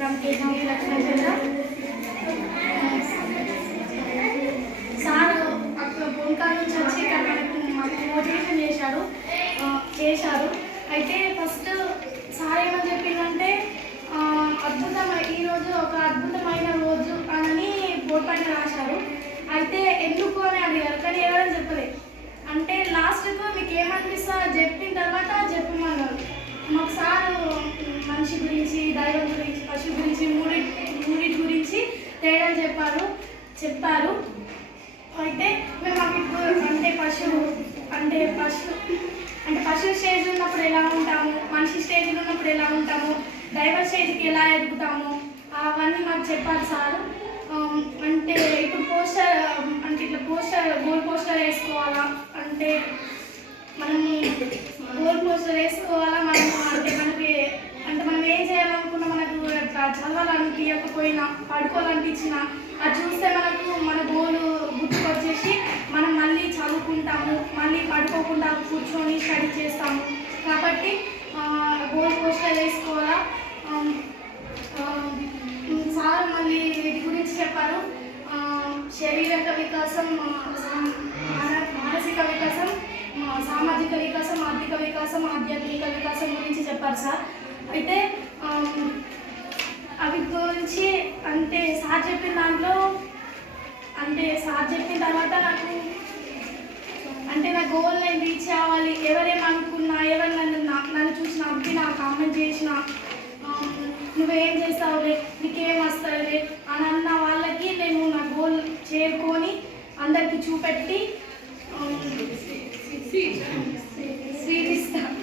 From KG లక్ష్మీచంద్ర. Sir అక్కడ బొంకా నుంచి వచ్చి ఇక్కడ మాకు మోటివేషన్ చేశారు. అయితే ఫస్ట్ సార్ ఏమని చెప్పిందంటే ఈరోజు ఒక అద్భుతమైన రోజు అని బోర్డు పైన రాశారు. అయితే ఎందుకు అని అడిగారు, కానీ ఎవరైనా చెప్పలేదు. అంటే లాస్ట్కు మీకు ఏమనిపిస్తా చెప్పిన తర్వాత చెప్పమన్నారు. మాకు సారు మనిషి గురించి, దైవం గురించి, పశువు గురించి, మూడింటి గురించి తేడా చెప్పారు. అయితే మేము అప్పుడు పశువు స్టేజ్ ఉన్నప్పుడు ఎలా ఉంటాము, మనిషి స్టేజ్లో ఉన్నప్పుడు ఎలా ఉంటాము, దైవ స్టేజ్కి ఎలా ఎదుగుతాము, అవన్నీ మాకు చెప్పారు సారు. అంటే ఇప్పుడు గోల్ పోస్టర్ వేసుకోవాలా అంటే మనం మనం ఏం చేయాలనుకున్నా, మనకు చదవాలనిపించకపోయినా, పడుకోవాలనిపించినా అది చూస్తే మన గోలు గుర్తుకొచ్చేసి మనం మళ్ళీ చదువుకుంటాము, మళ్ళీ పడుకోకుండా కూర్చొని స్టడీ చేస్తాము. కాబట్టి గోల్ పోస్టర్ వేసుకోవాలా. సార్ మళ్ళీ వీటి గురించి చెప్పారు. శారీరక వికాసం, మానసిక వికాసం, సామాజిక వికాసం, ఆర్థిక వికాసం, ఆధ్యాత్మిక వికాసం గురించి చెప్పారు సార్. అయితే అవి గురించి అంటే సార్ చెప్పిన దాంట్లో సార్ చెప్పిన తర్వాత నా గోల్ నేను రీచ్ అవ్వాలి. ఎవరేమనుకున్నా, ఎవరు నన్ను చూసి నవ్వినా, కామెంట్ చేసినా, నువ్వేం చేస్తావులే, నీకేం వస్తావులే అని అన్న వాళ్ళకి నేను నా గోల్ చేరుకొని అందరికి చూపెట్టి స్వీట్ ఇస్తాను.